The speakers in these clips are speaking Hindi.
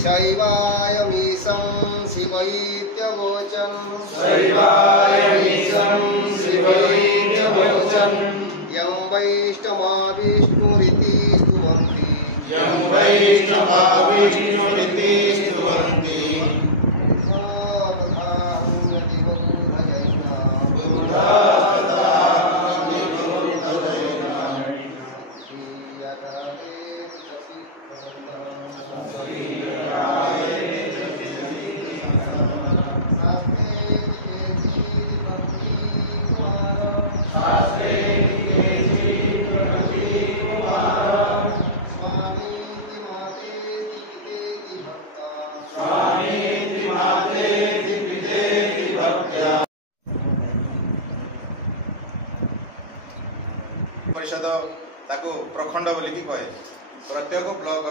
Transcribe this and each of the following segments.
शैवायमीशं शिवैत्यवोचन् शैवायमीशं शिवैत्यवोचन् यं वैष्णवाविष्णुरिति स्तुवन्ति यं वैष्णवाविष्णुरिति स्तुवन्ति परिषद ताको प्रखंड बोली कहे प्रत्येक ब्लॉक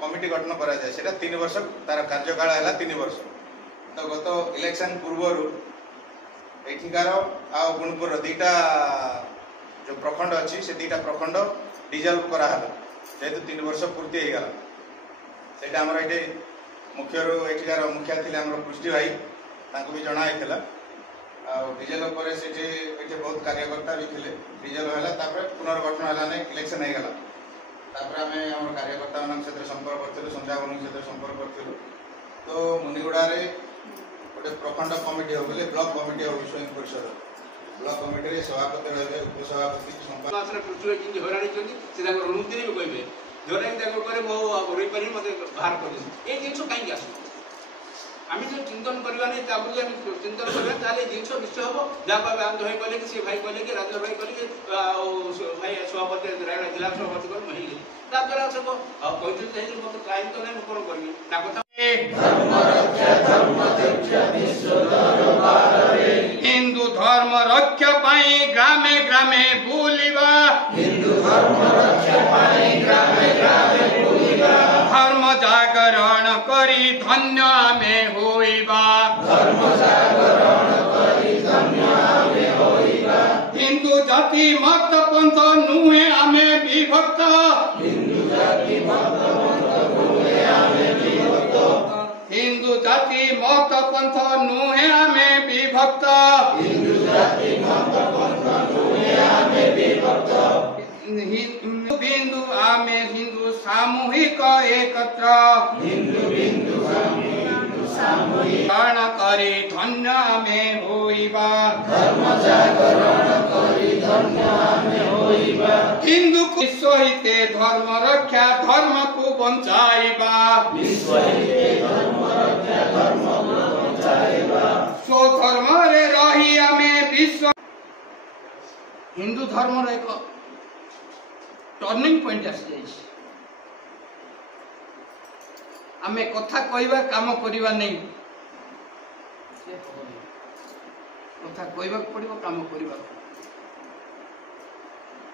कमिटी गठन करा जाए सेटा 3 वर्ष तार कार्यकाल है 3 वर्ष तो गत इलेक्शन पूर्वर एठिकार आ गुणपुर दीटा जो प्रखंड अच्छी से दीटा प्रखंड डिजल्व करा जेहेतु 3 वर्ष पूर्ति हो गला सेटा हमर एटे मुख्य एठिकार मुखिया थिले हमर पुष्टि भाई ताको भी जणा आइतला डिजल्व पर से बहुत कार्यकर्ता भी थे डिजल्व है पुनर्गठन है इलेक्शन हो गला आम कार्यकर्ता सहित संपर्क करूँ संध्या बन सहित संपर्क करूँ तो मुनिगुड़ा गोटे प्रखंड कमिटी हो ब्लॉक कमिटी हो स्वयं परिषद ब्लॉक कमिटी सभापति रहे उपसभापति हराणी अनुमति भी कहे जोरानी मत बाहर कर जिन कहीं आस आम जो चिंतन करवा नहीं चिंतन करवा जिन निश्चय हम जहाँ आनंद भाई कहले कि सी भाई कहले कि राजेश भाई कहले कि भाई सभापति रायगढ़ जिला सभापति कर मिले द्वारा सब कही मत टाइम तो नहीं कौन करी ना कथा हिंदू धर्म रक्षा पाई ग्रामे ग्रामे बुलिबा हिंदू धर्म रक्षा पाई ग्रामे ग्रामे बुलिबा धर्म जागरण करी धन्य आमे होइबा धर्म जागरण करी धन्य आमे होइबा हिंदू जाति मत पंथ नुहे आमे विभक्त हिंदू जाति मत पंथ नुहे आमे विभक्त हिंदू जाति मत पंथ नुहे आमे विभक्त हिंदू जाति मत पंथ नुहे आमे विभक्त बिंदु आमे हिंदू सामूहिक एकत्र हिंदू बिंदु सामूहिक करी धन्य आमे होइबा धर्म जागरण करी धन्य आमे होइबा हिंदू विश्व हिते धर्म रक्षा धर्म को बंचाइबा विश्व हिते धर्म रक्षा धर्म को बंचाइबा सो धर्म रे रही आमे विश्व हिंदू धर्म रे एक टर्निंग पॉइंट आसी जाइए आमे कथा कहवा काम करवा नहीं कथा कहवा पड़ो काम करवा।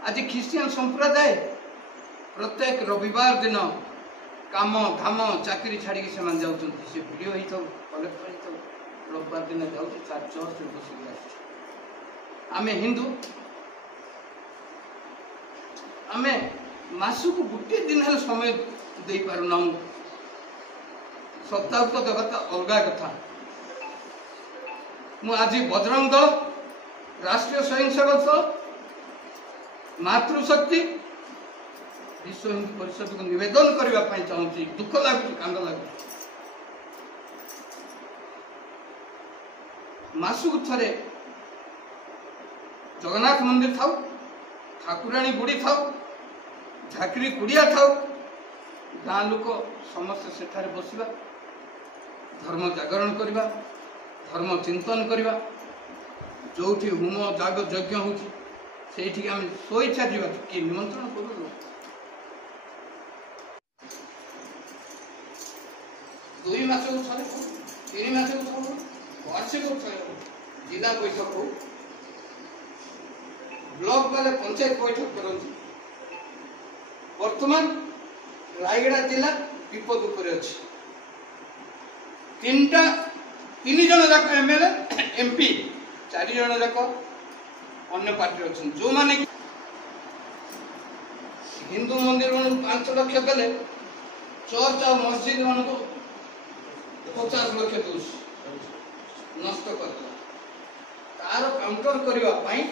आज ख्रिस्टियान संप्रदाय प्रत्येक रविवार दिन काम धाम चाकरी छाड़ी से भिडियो होता कलेक्टर होता रविवार दिन जाऊँ चर्च बस आम हिंदू आम मासक गोटे दिन है समय दे पारना सप्ताह तो देवा अलग कथा। मु आज बजरंग दल राष्ट्रीय स्वयंसेवक दल मातृशक्ति विश्व हिंदू परिषद को निवेदन करने चाहूँगी। दुख लगुच कांद लगुच मासक थे जगन्नाथ मंदिर थाउ ठाकुराणी बुड़ी थाउ झाकरी कुड़िया थाउ गाँ लोक समस्त सेठारे बसवा धर्म जागरण करवा धर्म चिंतन करवा जो होम जाग यज्ञ हो स्वेच्छा जावा किए निमंत्रण करूँ 2 मास थे 3 मास वार्षिक जिला बैठक हो ब्लॉक वाले पंचायत बैठक करती। वर्तमान रायगड़ा जिला विपद उपर अच्छी 3 जन जाक एमएलए एमपी 4 जन जाक अन्य पार्टी अच्छा जो माने हिंदू मंदिर मन 5 लाख देले चर्च और मस्जिद मन को 50 लाख दूस नष्ट कर तार काउंटर करने